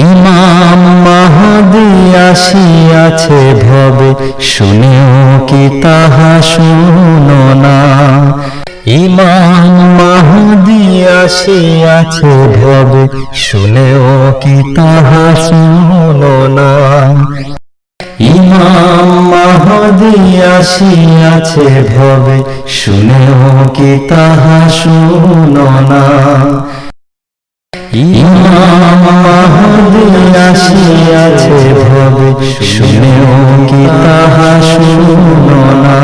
ইমাম মাহদী আসিয়াছে ভবে, শুনেও কি তাহা শুনো না। ইমাম মাহদী আসিয়াছে ভবে, শুনেও কি তাহা শুনো না। ইমাম মাহদী আসিয়াছে ভবে, শুনেও কি তাহা শুনো না। ইমাম মাহদী আসিয়াছে ভবে, শুনেও কি তাহা শুনো না।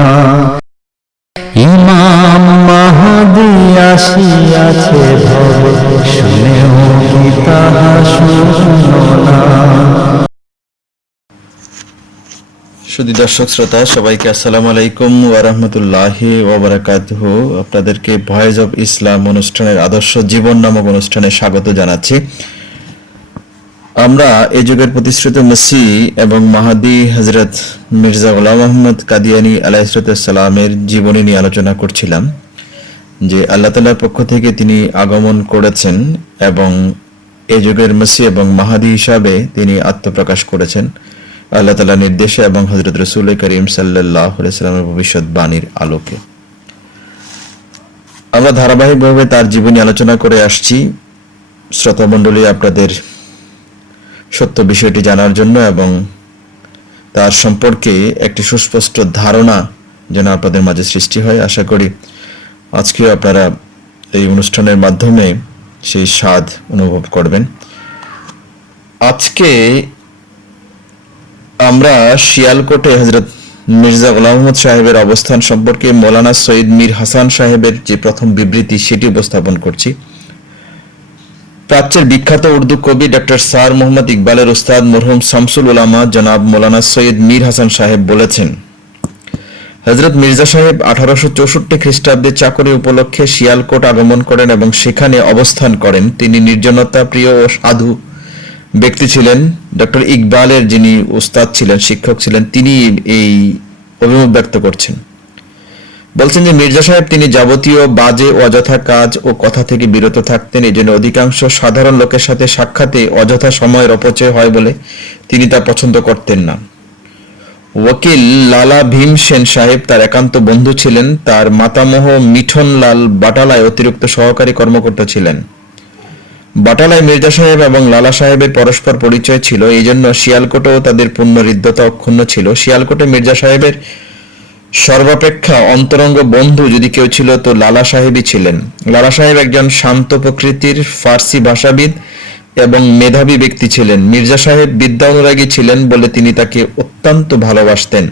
ইমাম মাহদী আসিয়াছে ভবে, শুনেও কি তাহা শুনো না। সুধী দর্শক শ্রোতা সবাইকে আসসালামু আলাইকুম ওয়া রাহমাতুল্লাহি ওয়া বারাকাতুহু। আপনাদেরকে ভয়েস অব ইসলাম অনুষ্ঠানের আদর্শ জীবন নামক অনুষ্ঠানে স্বাগত জানাচ্ছি। আমরা এই যুগের প্রতিশ্রুত মসিহ এবং মাহদী হযরত মির্জা গোলাম আহমদ কাদিয়ানী আলাইহিস সালামের জীবনী নিয়ে আলোচনা করছিলাম, যে আল্লাহ তাআলার পক্ষ থেকে তিনি আগমন করেছেন এবং এই যুগের মসিহ এবং মাহদী হিসাবে তিনি আত্মপ্রকাশ করেছেন আল্লাহ তাআলার নির্দেশে এবং হযরত রাসূল করিম সাল্লাল্লাহু আলাইহি ওয়াসাল্লামের ভবিষ্যৎবাণীর আলোকে। আমরা ধারাবাহিকভাবে তার জীবনী আলোচনা করে আসছি শ্রোতামণ্ডলী, আপনাদের সত্য বিষয়টি জানার জন্য এবং তার সম্পর্কে একটি সুস্পষ্ট ধারণা যেন আপনাদের মাঝে সৃষ্টি হয়। আশা করি আজকেও আপনারা এই অনুষ্ঠানের মাধ্যমে সেই স্বাদ অনুভব করবেন। আজকে আমরা শিয়ালকোটে হযরত মির্জা গোলাম আহমদ সাহেবের অবস্থান সম্পর্কে মৌলানা সৈয়দ মীর হাসান সাহেবের যে প্রথম বিবৃতি সেটি উপস্থাপন করছি। প্রাচ্যের বিখ্যাত উর্দু কবি ডক্টর স্যার মোহাম্মদ ইকবালের উস্তাদ মরহুম শামসুল উলামা জনাব মৌলানা সৈয়দ মীর হাসান সাহেব বলেছেন, হযরত মির্জা সাহেব 1864 খ্রিস্টাব্দে চাকরি উপলক্ষে শিয়ালকোট আগমন করেন এবং সেখানে অবস্থান করেন। তিনি নির্জনতা প্রিয় ও সাধু ব্যক্তি ছিলেন। ডক্টর ইকবালের যিনি উস্তাদ ছিলেন, শিক্ষক ছিলেন, তিনি এই অভিমত ব্যক্ত করছেন। বলছেন যে মির্জা সাহেব তিনি যাবতীয় বাজে অযথা কাজ ও কথা থেকে বিরত থাকতেন। এই জন্য অধিকাংশ সাধারণ লোকের সাথে সাক্ষাতে অযথা সময়ের অপচয় হয় বলে তিনি তা পছন্দ করতেন না। ওকিল লালা ভীম সেন সাহেব তার একান্ত বন্ধু ছিলেন। তার মাতামহ মিঠন লাল বাটালায় অতিরিক্ত সহকারী কর্মকর্তা ছিলেন। বাটালায় মির্জা সাহেব এবং লালা সাহেবের পরস্পর পরিচয় ছিল, এই জন্য শিয়ালকোটেও তাদের পূর্ণ হৃদ্যতা অক্ষুণ্ণ ছিল। শিয়ালকোটে মির্জা সাহেবের সর্বাপেক্ষা অন্তরঙ্গ বন্ধু যদি কেউ ছিল তো লালা সাহেবই ছিলেন। লালা সাহেব একজন শান্ত প্রকৃতির ফার্সি ভাষাবিদ এবং মেধাবী ব্যক্তি ছিলেন। মির্জা সাহেব বিদ্যা অনুরাগী ছিলেন বলে তিনি তাকে অত্যন্ত ভালোবাসতেন।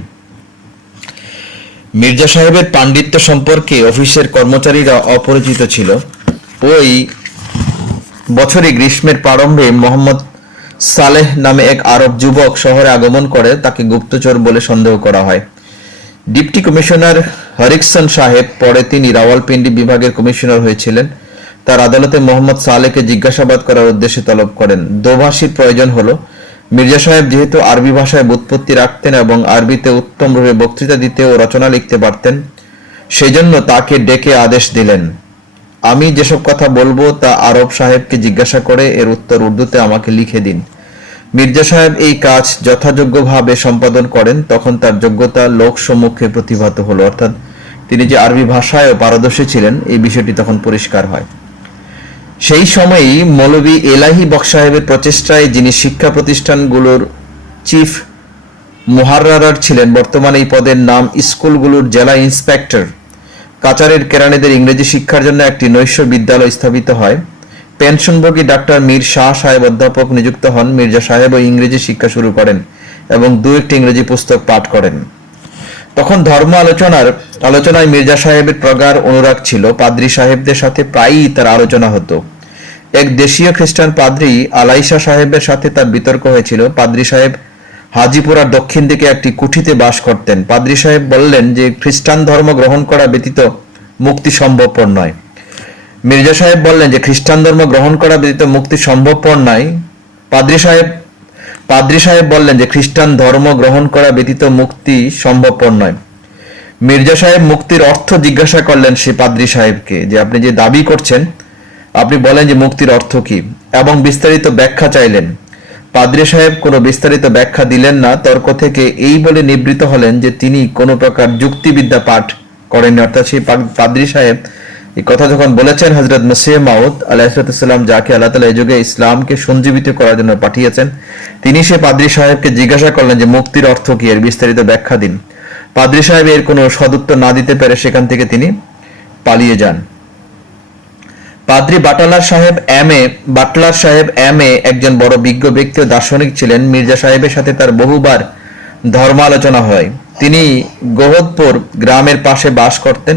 মির্জা সাহেবের পাণ্ডিত্য সম্পর্কে অফিসের কর্মচারীরা অপরিচিত ছিল। ওই বছরই গ্রীষ্মের প্রারম্ভে মোহাম্মদ সালেহ নামে এক আরব যুবক শহরে আগমন করে, তাকে গুপ্তচর বলে সন্দেহ করা হয়। ডিপটি কমিশনার হরিকসন সাহেব, পরে তিনি রাওয়ালপিন্ডি বিভাগের কমিশনার হয়েছিলেন, তার আদালতে মোহাম্মদ সালেহকে জিজ্ঞাসাবাদ করার উদ্দেশ্যে তলব করেন। দোভাষীর প্রয়োজন হলো। মির্জা সাহেব যেহেতু আরবি ভাষায় ব্যুৎপত্তি রাখতেন এবং আরবিতে উত্তম রূপে বক্তৃতা দিতে ও রচনা লিখতে পারতেন, সেজন্য তাকে ডেকে আদেশ দিলেন, আমি যেসব কথা বলবো তা আরব সাহেবকে জিজ্ঞাসা করে এর উত্তর উর্দুতে আমাকে লিখে দিন। মির্জা সাহেব এই কাজ যথাযোগ্যভাবে সম্পাদন করেন। তখন তার যোগ্যতা লোক সম্মুখে প্রতিভাত হলো, অর্থাৎ তিনি যে আরবি ভাষায়ও পারদর্শী ছিলেন এই বিষয়টি তখন পরিষ্কার হয়। সেই সময়ই মৌলভী এলাহি বক্স সাহেবের প্রচেষ্টায় যিনি শিক্ষা প্রতিষ্ঠানগুলোর চিফ মুহাররার ছিলেন, বর্তমানে এই পদের নাম স্কুলগুলোর জেলা ইন্সপেক্টর, কাচারের কেরানিদের ইংরেজি শিক্ষার জন্য একটি নৈশ বিদ্যালয় স্থাপিত হয়। পেনশনভোগী ডাক্তার মীর শাহ সাহেব অধ্যাপক নিযুক্ত হন। মির্জা সাহেবও ইংরেজি শিক্ষা শুরু করেন এবং দু একটি ইংরেজি পুস্তক পাঠ করেন। তখন ধর্ম আলোচনায় মির্জা সাহেবের প্রগাঢ় অনুরাগ ছিল। পাদ্রী সাহেবদের সাথে প্রায়ই তার আলোচনা হতো। এক দেশীয় খ্রিস্টান পাদ্রী আলাইশা সাহেবের সাথে তার বিতর্ক হয়েছিল। পাদ্রী সাহেব হাজিপুরার দক্ষিণ দিকে একটি কুঠিতে বাস করতেন। পাদ্রী সাহেব বললেন যে খ্রিস্টান ধর্ম গ্রহণ করা ব্যতীত মুক্তি সম্ভবপর নয়। মির্জা সাহেব বললেন যে খ্রিস্টান ধর্ম গ্রহণ করা ব্যতীত মুক্তি সম্ভবপর নয়। পাদ্রী সাহেব বললেন যে খ্রিস্টান ধর্ম গ্রহণ করা ব্যতীত মুক্তি সম্ভবপর নয়। মির্জা সাহেব মুক্তির অর্থ জিজ্ঞাসা করলেন সে পাদ্রী সাহেবকে, যে আপনি যে দাবি করছেন আপনি বলেন যে মুক্তির অর্থ কি, এবং বিস্তারিত ব্যাখ্যা চাইলেন। পাদ্রী সাহেব কোনো বিস্তারিত ব্যাখ্যা দিলেন না। তর্ক থেকে এই বলে নিবৃত্ত হলেন যে তিনি কোনো প্রকার যুক্তিবিদ্যা পাঠ করেননি। অর্থাৎ সেই পাদ্রী সাহেব এই কথা যখন বলেছেন, হযরত মসিহ মাউদ আলাইহিসসালাম, যাকে আল্লাহ তাআলা এই যুগে ইসলামকে সঞ্জীবিত করার জন্য পাঠিয়েছেন, তিনি সে পাদ্রী সাহেবকে জিজ্ঞাসা করলেন যে মুক্তির অর্থ কি, এর বিস্তারিত ব্যাখ্যা দিন। পাদ্রী সাহেব এর কোনো সদুত্তর না দিতে পেরে সেখান থেকে তিনি পালিয়ে যান। পাদ্রী বাটলার সাহেব এম এ একজন বড় বিজ্ঞ ব্যক্তি ও দার্শনিক ছিলেন। মির্জা সাহেবের সাথে তার বহুবার ধর্মালোচনা হয়। তিনি গোহদপুর গ্রামের পাশে বাস করতেন।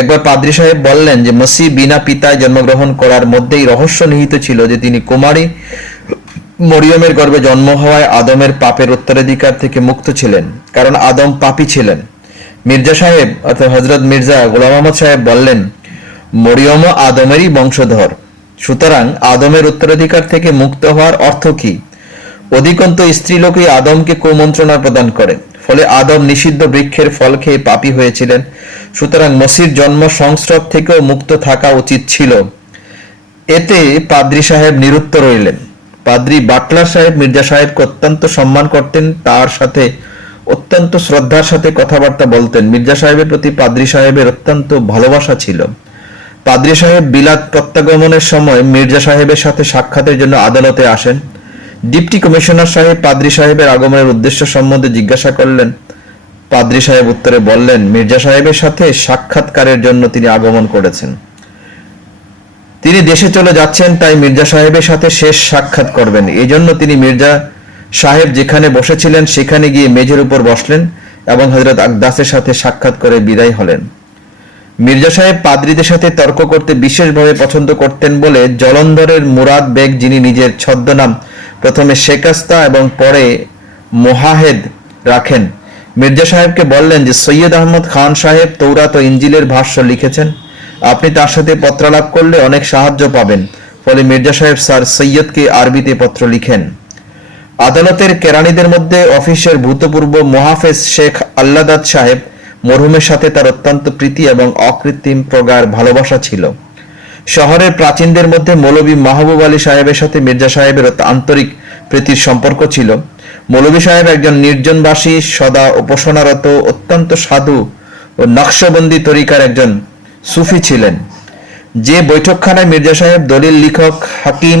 একবার পাদ্রী সাহেব বললেন যে মসিহ বিনা পিতায় জন্মগ্রহণ করার মধ্যেই রহস্য নিহিত ছিল যে তিনি কুমারী মরিয়মের গর্ভে জন্ম হওয়ায় আদমের পাপের উত্তরাধিকার থেকে মুক্ত ছিলেন, কারণ আদম পাপী ছিলেন। মির্জা সাহেব অর্থাৎ হযরত মির্জা গোলাম আহমদ সাহেব বললেন, মরিয়মও আদমেরই বংশধর, সুতরাং আদমের উত্তরাধিকার থেকে মুক্ত হওয়ার অর্থ কি? অধিকন্ত স্ত্রীলোকই আদমকে কুমন্ত্রণা প্রদান করে, ফলে আদম নিষিদ্ধ বৃক্ষের ফল খেয়ে পাপী হয়েছিলেন। সুতরাং মসির জন্ম সংস্রব থেকেও মুক্ত থাকা উচিত ছিল। এতে পাদ্রী সাহেব নিরুত্তর রইলেন। পাদ্রী বাটলার সাহেব মির্জা সাহেবকে অত্যন্ত সম্মান করতেন, তার সাথে অত্যন্ত শ্রদ্ধার সাথে কথাবার্তা বলতেন। মির্জা সাহেবের প্রতি পাদ্রী সাহেবের অত্যন্ত ভালোবাসা ছিল। পাদ্রী সাহেব বিলাত প্রত্যাগমনের সময় মির্জা সাহেবের সাথে সাক্ষাতের জন্য আদালতে আসেন। ডিপটি কমিশনার সাহেব পাদ্রী সাহেবের আগমনের উদ্দেশ্য সম্বন্ধে জিজ্ঞাসা করলেন। পাদ্রী সাহেব উত্তরে বললেন, মির্জা সাহেবের সাথে সাক্ষাৎকারের জন্য তিনি আগমন করেছেন। তিনি দেশে চলে যাচ্ছেন, তাই মির্জা সাহেবের সাথে শেষ সাক্ষাৎ করবেন। এই জন্য তিনি মির্জা সাহেব যেখানে বসেছিলেন সেখানে গিয়ে মেঝের উপর বসলেন এবং হযরত আকদাসের সাথে সাক্ষাৎ করে বিদায় হলেন। মির্জা সাহেব পাদ্রীদের সাথে তর্ক করতে বিশেষভাবে পছন্দ করতেন বলে জলন্ধরের মুরাদ বেগ, যিনি নিজের ছদ্মনাম প্রথমে শেকাস্তা এবং পরে মোহাহেদ রাখেন, মির্জা সাহেবকে বললেন যে সৈয়দ আহমদ খান সাহেব তৌরাত ও ইঞ্জিলের ভাষ্য লিখেছেন, আপনি তার সাথে পত্রালাপ করলে অনেক সাহায্য পাবেন। ফলে মির্জা সাহেব স্যার সৈয়দকে আরবিতে পত্র লিখেন। আদালতের কেরানিদের মধ্যে অফিসের ভূতপূর্ব মুহাফেজ শেখ আল্লাদাদ সাহেব মরহুমের সাথে তার অত্যন্ত প্রীতি এবং অকৃত্রিম প্রগাঢ় ভালোবাসা ছিল। শহরের প্রাচীনদের মধ্যে মৌলভী মাহবুব আলী সাহেবের সাথে মির্জা সাহেবের আন্তরিক প্রীতির সম্পর্ক ছিল। মৌলভী সাহেব একজন নির্জনবাসী, সদা উপাসনারত, অত্যন্ত সাধু ও নকশবন্দি তরিকার একজন সুফি ছিলেন। যে বৈঠকখানায় মির্জা সাহেব দলিল লেখক হাকিম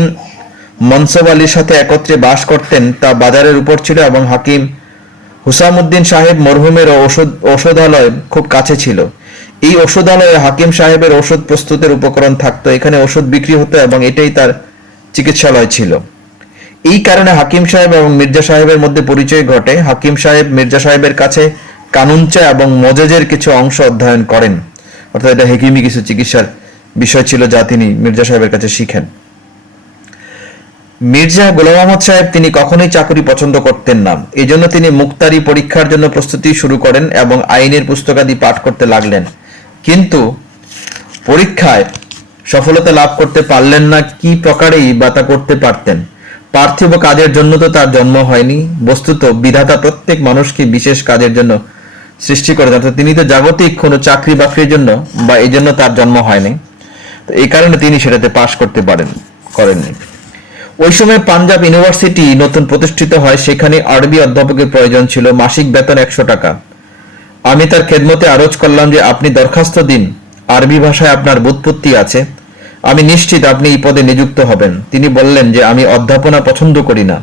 মনসব আলীর সাথে একত্রে বাস করতেন তা বাজারের উপর ছিল এবং হাকিম হুসামউদ্দিন সাহেব মরহুমের ঔষধালয় খুব কাছে ছিল। এই ঔষধালয়ে হাকিম সাহেবের ঔষধ প্রস্তুতের উপকরণ থাকতো, এখানে ওষুধ বিক্রি হতো এবং এটাই তার চিকিৎসালয় ছিল। এই কারণে হাকিম সাহেব এবং মির্জা সাহেবের মধ্যে পরিচয় ঘটে। হাকিম সাহেব মির্জা সাহেবের কাছে কানুনচা এবং মজেজের কিছু অংশ অধ্যয়ন করেন, অর্থাৎ এটা হেকিমি কিছু চিকিৎসার বিষয় ছিল যা তিনি মির্জা সাহেবের কাছে শিখেন। মির্জা গোলাম আহমদ সাহেব তিনি কখনোই চাকরি পছন্দ করতেন না। এই জন্য তিনি মুক্তারি পরীক্ষার জন্য প্রস্তুতি শুরু করেন এবং আইনের পুস্তকাদি পাঠ করতে লাগলেন, কিন্তু পরীক্ষায় সফলতা লাভ করতে পারলেন না। কি প্রকারেই বা তা করতে পারতেন? পার্থিব কাজের জন্য তো তার জন্ম হয়নি। বস্তুত বিধাতা প্রত্যেক মানুষকে বিশেষ কাজের জন্য সৃষ্টি করে, অর্থাৎ তিনি তো জাগতিক কোনো চাকরি বাকরির জন্য বা এই জন্য তার জন্ম হয়নি, তো এই কারণে তিনি সেটাতে পাশ করতে করেননি। ওই সময় পাঞ্জাব ইউনিভার্সিটি নতুন প্রতিষ্ঠিত হয়, সেখানে আরবি অধ্যাপকের প্রয়োজন ছিল। মাসিক বেতন 100 টাকা। আমি তার খেদমতে আরজ করলাম যে আপনি দরখাস্ত দিন, আরবি ভাষায় আপনার বুৎপত্তি আছে, আমি নিশ্চিত আপনি এই পদে নিযুক্ত হবেন। তিনি বললেন যে আমি অধ্যাপনা পছন্দ করি না।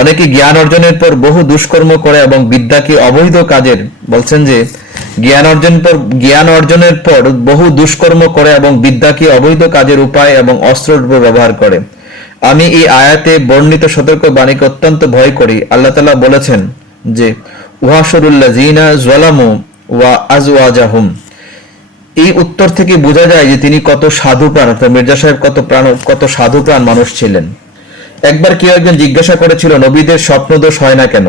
অনেকে জ্ঞান অর্জনের পর বহু দুষ্কর্ম করে এবং বিদ্যাকে অবৈধ কাজের বলছেন যে জ্ঞান অর্জনের পর বহু দুষ্কর্ম করে এবং বিদ্যাকে অবৈধ কাজের উপায় এবং অস্ত্ররূপে ব্যবহার করে। আমি এই আয়াতে বর্ণিত সতর্ক বাণীকে অত্যন্ত ভয় করি। আল্লাহ তাআলা বলেছেন যে ওয়াহশুরুল্লাযিনা যালামু ওয়া আজওয়াজাহুম। এই উত্তর থেকে বোঝা যায় যে তিনি কত সাধুপ্রাণ, অর্থাৎ মির্জা সাহেব কত সাধুপ্রাণ মানুষ ছিলেন। একবার কেউ একজন জিজ্ঞাসা করেছিল নবীদের স্বপ্নদোষ হয় না কেন?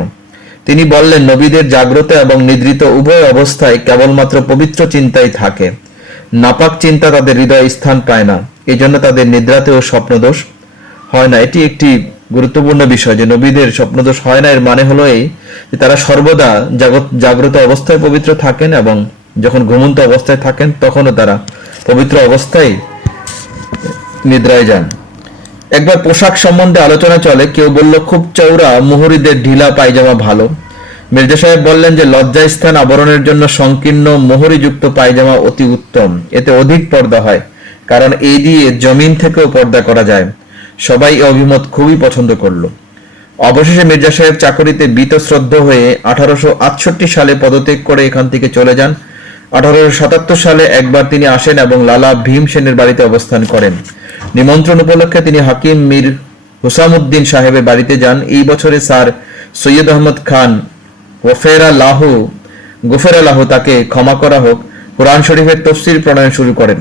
তিনি বললেন, নবীদের জাগ্রত এবং নিদ্রিত উভয় অবস্থায় কেবলমাত্র পবিত্র চিন্তাই থাকে, নাপাক চিন্তা তাদের হৃদয়ে স্থান পায় না, এই জন্য তাদের নিদ্রাতেও স্বপ্নদোষ হয় না। এটি একটি গুরুত্বপূর্ণ বিষয় যে নবীদের স্বপ্নদোষ হয় না। এর মানে হলো এই যে তারা সর্বদা জাগ্রত অবস্থায় পবিত্র থাকেন এবং যখন ঘুমন্ত অবস্থায় থাকেন তখনও তারা পবিত্র অবস্থায় নিদ্রায় যান। একবার পোশাক সম্বন্ধে আলোচনা চলে, কেউ বলল খুব চওড়া মুহুরিদের ঢিলা পায়জামা ভালো। মির্জা সাহেব বললেন যে লজ্জাস্থান আবরণের জন্য সংকীর্ণ মোহরিযুক্ত পায়জামা অতি উত্তম, এতে অধিক পর্দা হয়, কারণ এই দিয়ে জমিন থেকেও পর্দা করা যায়। সবাই এই অভিমত খুবই পছন্দ করলো। অবশেষে মির্জা সাহেব চাকরিতে বীতশ্রদ্ধ হয়ে 1868 সালে পদত্যাগ করে এখান থেকে চলে যান। 1877 সালে একবার তিনি আসেন এবং লালা ভীম সেনের বাড়িতে অবস্থান করেন। নিমন্ত্রণ উপলক্ষে তিনি হাকিম মীর হুসামুদ্দিন সাহেবের বাড়িতে যান। এই বছরে স্যার সৈয়দ আহমদ খান গোফেরালাহু তাকে ক্ষমা করা হোক কোরআন শরীফের তফসির প্রণয়ন শুরু করেন।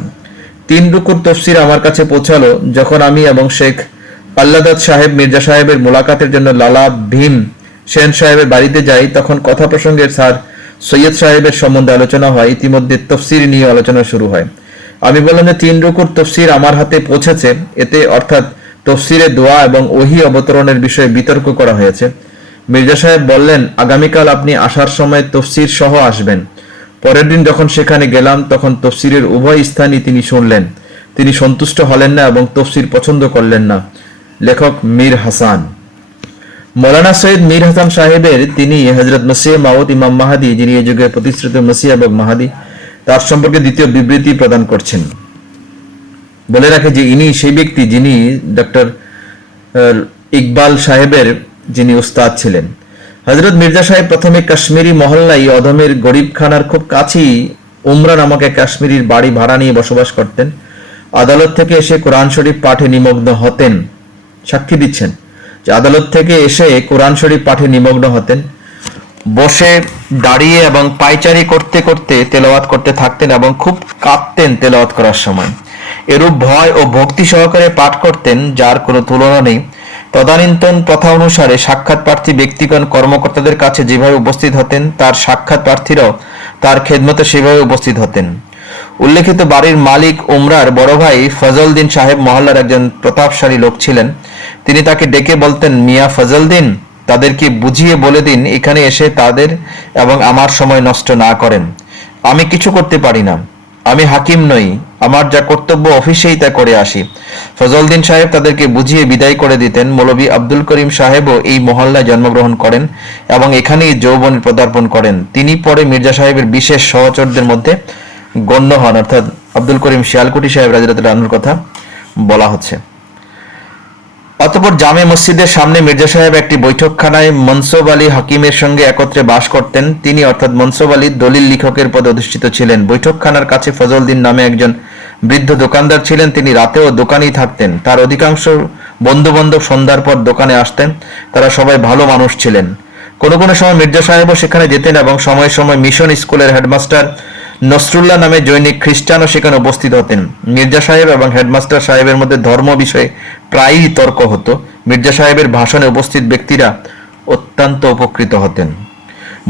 3 রুকুর তফসির আমার কাছে পৌঁছালো যখন আমি এবং শেখ আল্লাদাত সাহেব মির্জা সাহেবের মোলাকাতের জন্য লালা ভীম সেন সাহেবের বাড়িতে যাই। তখন কথা প্রসঙ্গে স্যার সৈয়দ সাহেবের সম্বন্ধে আলোচনা হয়। ইতিমধ্যে তফসির নিয়ে আলোচনা শুরু হয়। আমি বললাম যে 3 রুকুর তফসির আমার হাতে পৌঁছেছে, এতে অর্থাৎ তফসিরে দোয়া এবং ওহী অবতরণের বিষয়ে বিতর্ক করা হয়েছে। মির্জা সাহেব বললেন, আগামীকাল আপনি আসার সময় তফসির সহ আসবেন। পরের দিন যখন সেখানে গেলাম তখন তফসিরের উভয় স্থানই তিনি শুনলেন। তিনি সন্তুষ্ট হলেন না এবং তফসির পছন্দ করলেন না। লেখক মীর হাসান। মৌলানা সৈয়দ মীর হাসান সাহেবের তিনি হযরত মসিহ মাউদ ইমাম মাহাদি, যিনি এই যুগের প্রতিশ্রুত মসিহ এবং মাহাদি, তার সম্পর্কে দ্বিতীয় বিবৃতি প্রদান করছেন। বলে রাখে যে ইনি সেই ব্যক্তি যিনি ডক্টর ইকবাল সাহেবের যিনি উস্তাদ ছিলেন। হযরত মির্জা সাহেব প্রথমে কাশ্মীরি মহল্লায় অধমের গরিবখানার খুব কাছেই উমরা নামক এক কাশ্মীরির বাড়ি ভাড়া নিয়ে বসবাস করতেন। আদালত থেকে এসে কোরআন শরীফ পাঠে নিমগ্ন হতেন। সাক্ষী দিচ্ছেন যে আদালত থেকে এসে কোরআন শরীফ পাঠে নিমগ্ন হতেন। বসে, দাঁড়িয়ে এবং পায়চারি করতে করতে তেলাওয়াত করতে থাকতেন এবং খুব কাঁদতেন তেলাওয়াত করার সময়। এরূপ ভয় ও ভক্তি সহকারে পাঠ করতেন যার কোনো তুলনা নেই। তদানীন্তন প্রথা অনুসারে সাক্ষাৎ প্রার্থী ব্যক্তিগণ কর্মকর্তাদের কাছে যেভাবে উপস্থিত হতেন, তার সাক্ষাৎ প্রার্থীরাও তার খেদমতে সেভাবে উপস্থিত হতেন। উল্লেখিত বাড়ির মালিক উমরার বড় ভাই ফজলদ্দিন সাহেব মহল্লার একজন প্রতাপশালী লোক ছিলেন। তিনি তাকে ডেকে বলতেন, মিয়া ফজলদ্দিন, তাদেরকে বুঝিয়ে বলে দিন এখানে এসে তাদের এবং আমার সময় নষ্ট না করেন। আমি কিছু করতে পারি না, আমি হাকিম নই, আমার যা কর্তব্য অফিসেই তা করে আসি। ফজলদ্দিন সাহেব তাদেরকে বুঝিয়ে বিদায় করে দিতেন। মৌলভী আব্দুল করিম সাহেবও এই মহল্লায় জন্মগ্রহণ করেন এবং এখানেই যৌবনে পদার্পণ করেন। তিনি পরে মির্জা সাহেবের বিশেষ সহচরদের মধ্যে গণ্য হন, অর্থাৎ আব্দুল করিম শিয়ালকুটি সাহেব রাদিয়াল্লাহু আনহুর কথা বলা হচ্ছে। অতঃপর জামে মসজিদের সামনে মির্জা সাহেব একটি বৈঠকখানায় মনসুব আলী হাকিমের সঙ্গে একত্রে বাস করতেন। তিনি অর্থাৎ মনসুব আলী দলিল লিখকের পদে অধিষ্ঠিত ছিলেন। বৈঠকখানার কাছে ফজলদ্দিন নামে একজন বৃদ্ধ দোকানদার ছিলেন। তিনি রাতেও দোকানেই থাকতেন। তার অধিকাংশ বন্ধু বান্ধব সন্ধ্যার পর দোকানে আসতেন। তারা সবাই ভালো মানুষ ছিলেন। কোনো কোনো সময় মির্জা সাহেবও সেখানে যেতেন এবং সময় সময় মিশন স্কুলের হেডমাস্টার নসরুল্লাহ নামে জৈনিক খ্রিস্টানও সেখানে উপস্থিত হতেন। মির্জা সাহেব এবং হেডমাস্টার সাহেবের মধ্যে ধর্ম বিষয়ে প্রায়ই তর্ক হতো। মির্জা সাহেবের ভাষণে উপস্থিত ব্যক্তিরা অত্যন্ত উপকৃত হতেন।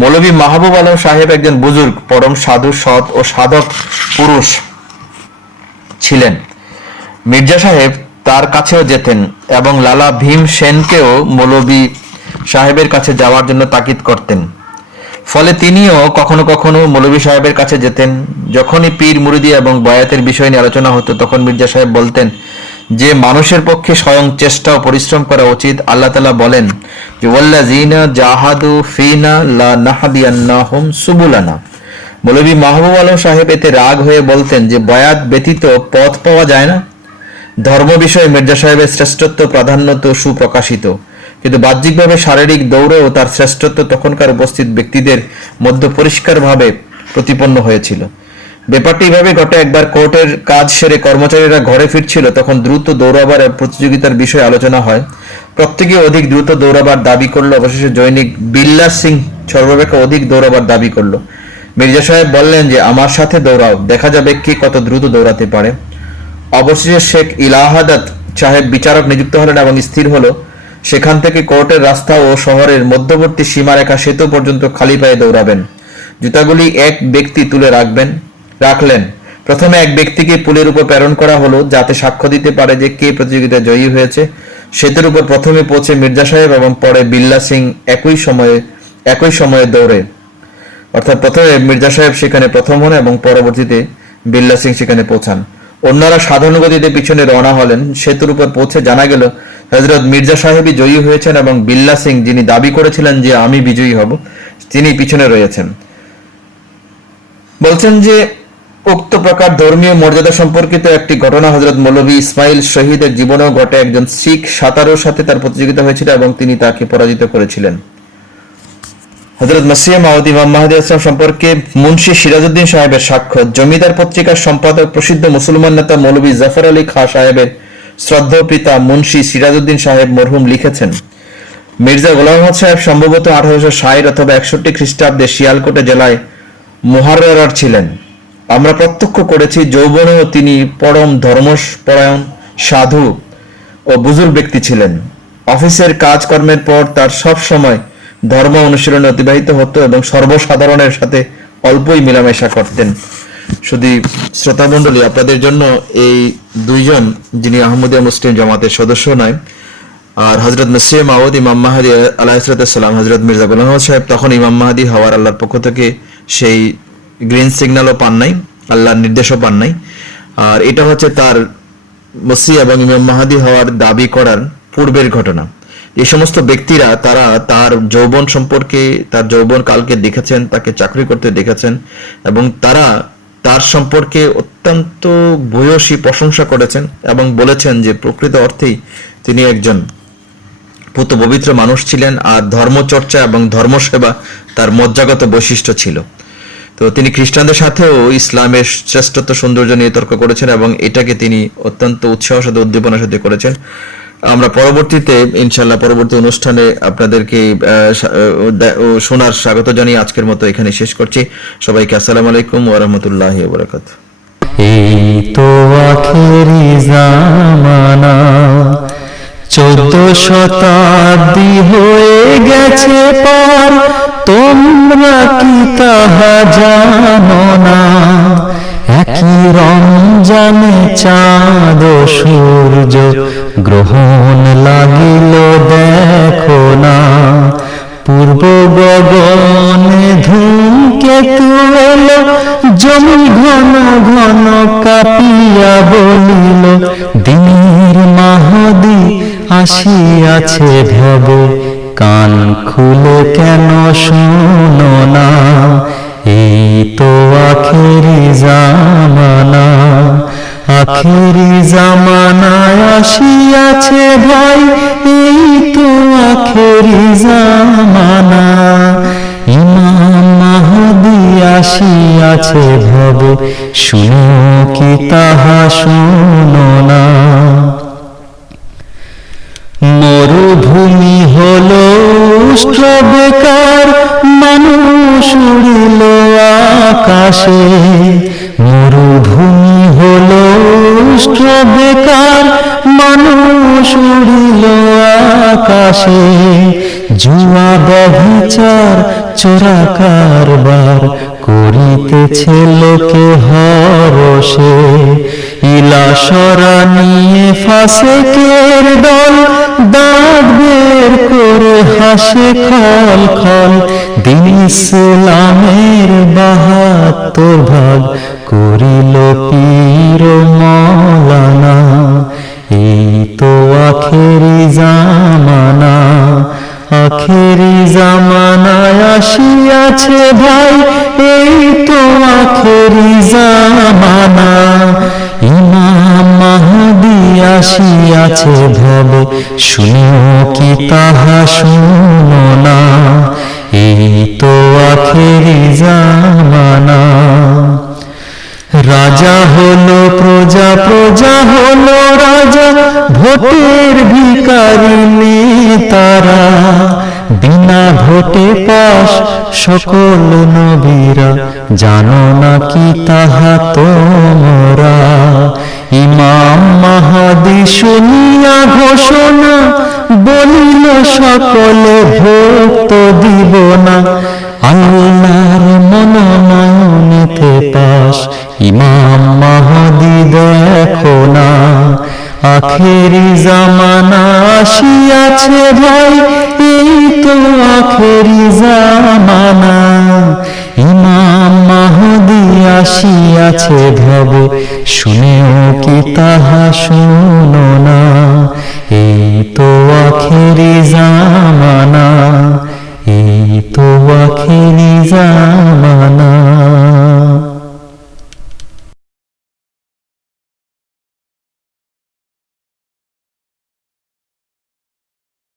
মৌলভী মাহবুব আলম সাহেব একজন বুজুর্গ, পরম সাধু, সৎ ও সাধক পুরুষ ছিলেন। মির্জা সাহেব তার কাছেও যেতেন এবং লালা ভীম সেনকেও মৌলভী সাহেবের কাছে যাওয়ার জন্য তাকিদ করতেন। ফলে তিনিও কখনো কখনো মৌলভী সাহেবের কাছে যেতেন। যখনই পীর মুরিদি এবং বয়াতের বিষয় নিয়ে আলোচনা হতো তখন মির্জা সাহেব বলতেন যে মানুষের পক্ষে স্বয়ং চেষ্টা ও পরিশ্রম করা উচিত। আল্লাহ তাআলা বলেন যে ওয়াল্লাযিনা জাহাদু ফিনা লা নাহদিয়ান্নাহুম সুবুলানা। মৌলভী মাহবুব আলম সাহেব এতে রাগ হয়ে বলতেন যে বয়াত ব্যতীত পথ পাওয়া যায় না। ধর্ম বিষয়ে মির্জা সাহেবের শ্রেষ্ঠত্ব প্রাধান্য তো সুপ্রকাশিত, কিন্তু বাহ্যিকভাবে শারীরিক দৌড়েও তার শ্রেষ্ঠত্ব তখনকার উপস্থিত ব্যক্তিদের মধ্যে পরিষ্কারভাবে প্রতিপন্ন হয়েছিল। ব্যাপারটি এইভাবে ঘটে, একবার কোর্টের কাজ সেরে কর্মচারীরা ঘরে ফিরছিল, তখন দ্রুত দৌড়াবার প্রতিযোগিতার বিষয়ে আলোচনা হয়। প্রত্যেকে অধিক দ্রুত দৌড়াবার দাবি করলো। অবশেষে জৈনিক বিল্লাস সিং সর্বাপেক্ষা অধিক দৌড়াবার দাবি করলো। মির্জা সাহেব বললেন যে আমার সাথে দৌড়াও, দেখা যাবে কে কত দ্রুত দৌড়াতে পারে। অবশেষে শেখ ইলাহাদাত সাহেব বিচারক নিযুক্ত হলেন এবং স্থির হলো সেখান থেকে কোর্টের রাস্তা ও শহরের মধ্যবর্তী সীমারেখা সেতু পর্যন্ত খালি পায়ে দৌড়াবেন। জুতাগুলি এক ব্যক্তি তুলে রাখলেন। প্রথমে এক ব্যক্তিকে পুলের উপর প্রেরণ করা হলো যাতে সাক্ষ্য দিতে পারে যে কে প্রতিযোগিতায় জয়ী হয়েছে। সেতুর উপর প্রথমে পৌঁছে মির্জা সাহেব এবং পরে বিল্লা সিং একই সময়ে দৌড়ে, অর্থাৎ প্রথমে মির্জা সাহেব সেখানে প্রথম হন এবং পরবর্তীতে বিল্লা সিং সেখানে পৌঁছান। অন্যরা সাধারণ গতিতে পিছনে রওনা হলেন। সেতুর উপর পৌঁছে জানা গেল হযরত মির্জা সাহেবই জয়ী হয়েছেন এবং বিল্লা সিং, যিনি দাবি করেছিলেন যে আমি বিজয়ী হব, তিনি পিছনে রয়েছেন। বলছেন যে উক্ত প্রকার ধর্মীয় মর্যাদা সম্পর্কিত একটি ঘটনা হযরত মৌলভী ইসমাইল শহীদের জীবনেও ঘটে। একজন শিখ সাঁতারুর সাথে তার প্রতিযোগিতা হয়েছিল এবং তিনি তাকে পরাজিত করেছিলেন। হযরত মসিহ মাউদ ইমাম মাহদী আসলাম সম্পর্কে মুন্সি সিরাজউদ্দিন সাহেবের সাক্ষ্য। জমিদার পত্রিকার সম্পাদক প্রসিদ্ধ মুসলমান নেতা মৌলভী জাফর আলী খাঁ সাহেবের শ্রদ্ধেয় পিতা মুন্সি সিরাজউদ্দিন সাহেব মরহুম লিখেছেন, মির্জা গোলাম মোহাম্মদ সাহেব সম্ভবত 1860 অথবা 61 খ্রিস্টাব্দে শিয়ালকোটে জেলায় মুহাররার ছিলেন। আমরা প্রত্যক্ষ করেছি যৌবনেও তিনি পরম ধর্মপরায়ণ সাধু ও বুজুর্গ ব্যক্তি ছিলেন। অফিসের কাজকর্মের পর তার সব সময় ধর্ম অনুশীলনে অতিবাহিত হতো এবং সর্বসাধারণের সাথে অল্পই মেলামেশা করতেন। শুধু শ্রোতামণ্ডলী, আপনাদের জন্য এই দুইজন যিনি আহমদিয়া মুসলিম জামাতের সদস্য নয়, আর হযরত মসিহ মাউদ ইমাম মাহদী আলাইহিসসালাম, হযরত মির্জা গোলাম মোহাম্মদ সাহেব তখন ইমাম মাহদী হওয়ার আল্লাহর পক্ষ থেকে সেই গ্রিন সিগন্যালও পান নাই, আল্লাহর নির্দেশও পান নাই। আর এটা হচ্ছে তার মসিহ এবং ইমাম মাহদী হওয়ার দাবি করার পূর্বের ঘটনা। এই সমস্ত ব্যক্তিরা তারা তার যৌবন সম্পর্কে, তার যৌবন কালকে দেখেছেন, তাকে চাকরি করতে দেখেছেন এবং তারা তার সম্পর্কে অত্যন্ত ভূয়সী প্রশংসা করেছেন এবং বলেছেন যে প্রকৃত অর্থেই তিনি একজন পুত পবিত্র মানুষ ছিলেন আর ধর্মচর্চা এবং ধর্মসেবা তার মজ্জাগত বৈশিষ্ট্য ছিল। তো তিনি খ্রিস্টানদের সাথেও ইসলামের শ্রেষ্ঠত্ব সৌন্দর্য নিয়ে তর্ক করেছেন এবং এটাকে তিনি অত্যন্ত উৎসাহের সাথে উদ্দীপনার সাথে করেছেন। আমরা পরবর্তীতে ইনশাআল্লাহ পরবর্তী অনুষ্ঠানে আপনাদেরকে শোনার স্বাগত জানিয়ে আজকের মতো এখানে শেষ করছি। সবাইকে আসসালামু আলাইকুম ওয়া রাহমাতুল্লাহি ওয়া বারাকাতুহু। এই তো আখেরি জামানা, 14 শতাব্দী হয়ে গেছে পার, তোমরা কি তাহা জানো না? একই রমজানে চাঁদ ও সূর্য গ্রহণ লাগিল দেখো না, পূর্ব গগনে ধূমকেতু এলো, জমি ঘন ঘন কাঁপিয়া বলিল, দিনের মাহদী আসিয়াছে ভবে, কান খুলে কেন শোনো না? এই তো আখেরি জামানা, আখেরি জামানায় আসিয়াছে ভাই, এই তো আখেরি জামানা। ইমাম মাহদী আসিয়াছে ভবে, শুনো কি তাহা শোনো না? মরুভূমি হলো উষ্ণ বেকার, মানুষ উড়িল আকাশে। মরুভূমি হলো উষ্ণ বেকার, মানুষ উড়িল আকাশে। জুয়া ব্যভিচার চোরা কারবার করিতেছে লোকে হরষে। ইলাশরা নিয়ে ফাসেকের দল, দাঁত বের করে হাসে খল খল। দিন ইসলামের 72 ভাগ করিল পীর মওলানা। এই তো আখেরি জামানা, আখেরি জামানায় আসিয়াছে ভাই, এই তো আখেরি জামানা। ইমাম মাহদী আসিয়াছে ভবে, শুনো কি তাহা শুনো না? এই তো আখেরি জামানা। রাজা হলো প্রজা, প্রজা হলো রাজা, ভোটের ভিখারি নেতারা। বিনা ভোটে পাস সকল নবীরা, জানো না কি তাহা তোমরা? ইমাম মাহদী শুনিয়া ঘোষণা, বলিল সকলে ভোট তো দিব না। আল্লাহর মনোনয়নেতে পাস, ইমাম মাহদী দেখো না। আখেরি জামানা আসিয়াছে ভাই, এই তো আখেরি জামানা। ইমাম মাহদী আসি আসিয়াছে ভব, শুনেও কি তাহা শুনো না? এই তো আখেরি জামানা, এই তো আখেরি জামানা।